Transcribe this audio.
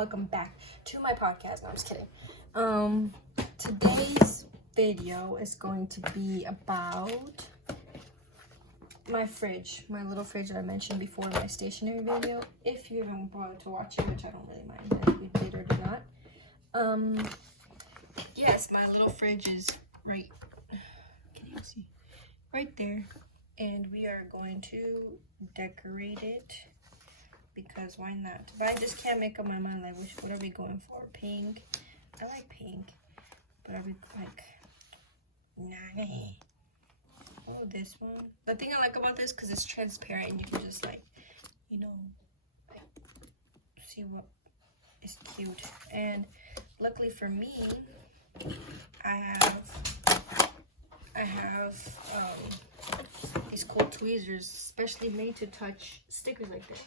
welcome back to my podcast. No, I'm just kidding. Today's video is going to be about my fridge, my little fridge that I mentioned before in my stationery video. If you haven't bothered to watch it, which I don't really mind if you did or did not. Yes, my little fridge is right, can you see? Right there. And we are going to decorate it because why not? But I just can't make up my mind, like, what are we going for? Pink? I like pink. But are we like, nah. Oh, this one. The thing I like about this, because it's transparent and you can just like, you know, like, see what is cute. And luckily for me, I have these cool tweezers, specially made to touch stickers like this.